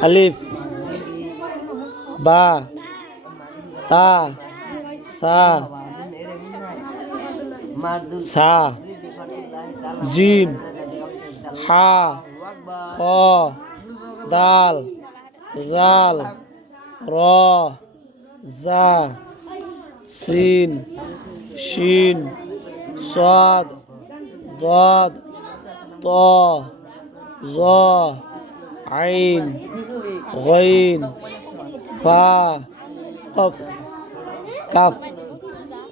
আলিফ বা তা সা সা জিম হা খ দাল জাল র জা সিন শিন صاد ضاد طا ظا عين Ghain Fa Qaf Kaf.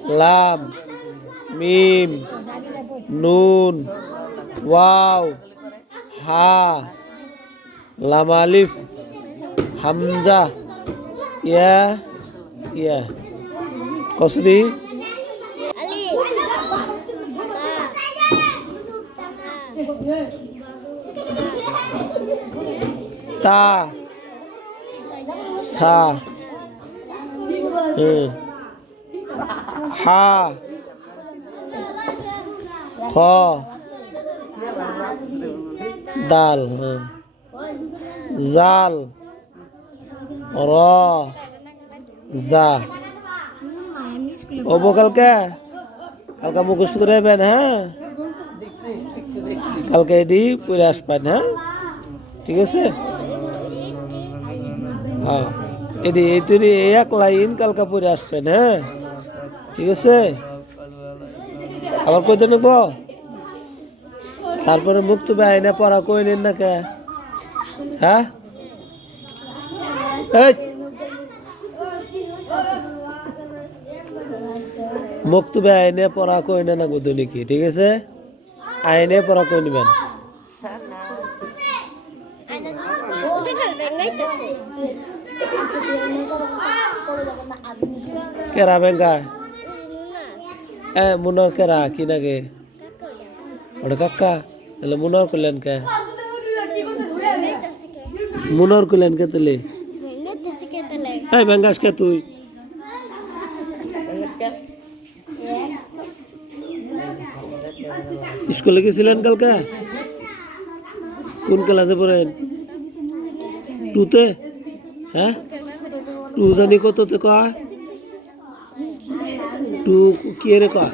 Lam. Mim. Nun. Waw. Ha. Lam Alif. Hamzah Ya. Ya. Qasdi Ta. সা হুম হা, খ, দাল জাল, র যা ও কালকে? কালকে মুখস্থ করে যাবেন হ্যাঁ কালকে এডি পরে আসবেন হ্যাঁ ঠিক আছে? হ্যাঁ এডি এই তৈরি এক লাইন কালকে পরে আসবেন হ্যাঁ? ঠিক আছে? আবার কইতে নেব? তারপরে মুখ তুমি আইনা পড়া কই নেন না কে? হ্যাঁ? মক্তবে আইনে পড়া কই না না গুদলি কি ঠিক আছে? আইনে পড়া কই নিবেন? কেরা বেঙ্গা? এ, মুনর কেরা? কি নাগে? ওটা কাকা? তাহলে মুনর করলেন কে? মুনর করলেন কে তাহলে? এই, বেঙ্গাস কে তুই? স্কুলে গেছিলেন কালকে? কোন ক্লাসে পড়েন? টুতে? হ্যাঁ? টু জানি কততে কয়? টু কি রে কয়?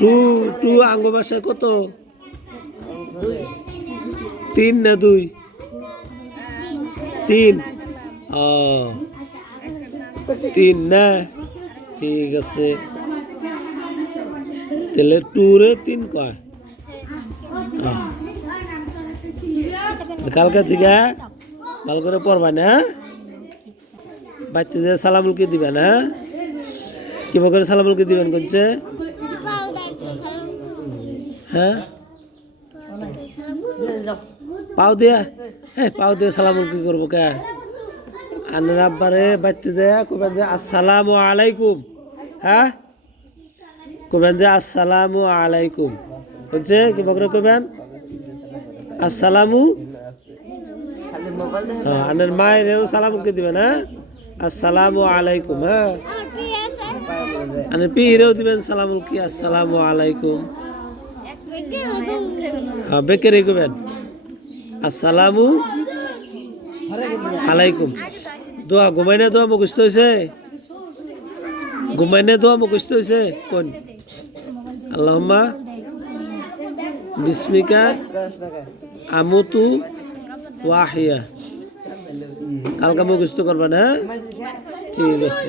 টু টু আঙ্গ ভাষায় কত? তিন না দুই? তিন। ও, তিন না? ঠিক আছে। তাহলে টুরে তিন কয়। কালকে থেকে ভালো করে পড়বা না বাচ্চাদের সালামুলকে দিবেন হ্যাঁ? কিবা করে সালামুলকে দিবেন করছে হ্যাঁ? পাও দিয়া হ্যাঁ পাও দিয়ে সালামুল কি করব কে? আনের আব্বারে বাচ্চা দেয়া কবেন যে, আসসালামু আলাইকুম হ্যাঁ? কবেন যে, আসসালামু আলাইকুম। বলছে, কি বকরে কবেন আসসালামু। হ্যাঁ আনের মায়েরও সালামুলকে দিবেন হ্যাঁ? আসসালামু আলাইকুম হ্যাঁ? আনের পীরেও দিবেন সালামুল কি, আসসালামু আলাইকুম। হ্যাঁ বেকেরে কবেন আসসালামু আলাইকুম। দোয়া ঘুমাই না দোয়া মুখস্থ হয়েছে ঘুমাই না দোয়া মুখস্থ হয়েছে কোন? আল্লাহম্মা বিস্মিকা আমতু ওয়াহিয়া। কালকে মুখস্থ করবেন হ্যাঁ? ঠিক আছে।